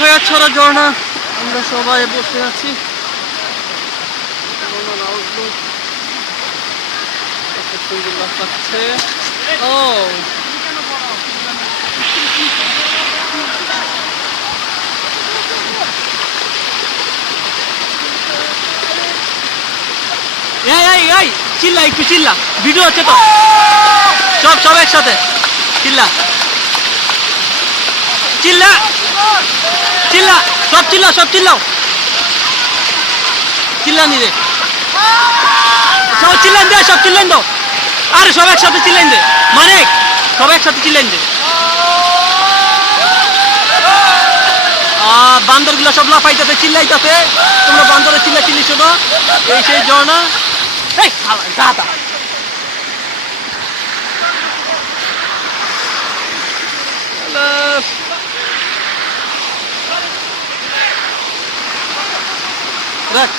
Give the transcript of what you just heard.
খয়াছড়া ঝর্ণা, আমরা সবাই বসে আছি। সুন্দর লাগছে। ও এই চিল্লা, একটু চিল্লা, ভিডিও হচ্ছে তো। সব একসাথে চিল্লা চিল্লা চিল্লা, সব চিল্লাও চিল্লা নি রে, সব চিল্লান দে, সব চিল্লান দাও। আরে সব একসাথে চিল্লান দে, মানে সব একসাথে চিল্লান দে। বান্দরগুলো সব লাফাইতেছে, চিল্লাইতেছে। তোমরা বান্দরের চিল্লি শোনো। এই সেই ঝর্ণা। এই দাদা রাখ।